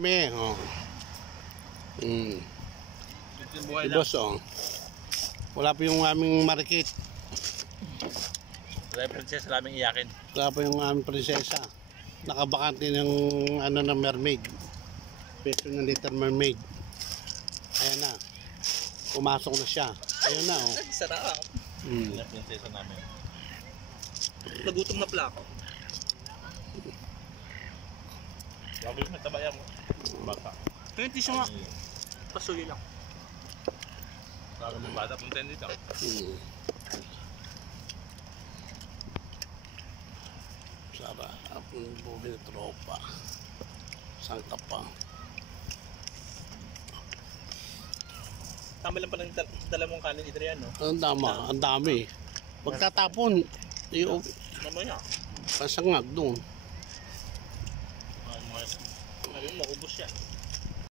Kami, oh. Buhay Si boss, oh. Wala pa yung aming marikit. Wala yung prinsesa naming iyakin. Wala pa yung aming prinsesa. Nakabakante ng ano na mermaid. Peso ng Little Mermaid. Ayan na. Pumasok na siya. Ayan na, oh. Sarap. Wala yung prinsesa namin. Nagutom na pala ako. Bago yung natabayan mo. Bata. Kaya hindi siya nga. Pasuyo lang. Bago yung bata, punta dito. Sarap ng buhay na tropa. Saan ka pa? Tama lang pala yung dala mong kanin, Adrian, no? Ang dami. Pagtatapon, yung Mamaya. pasangag doon. Sabi mo, maubos yan.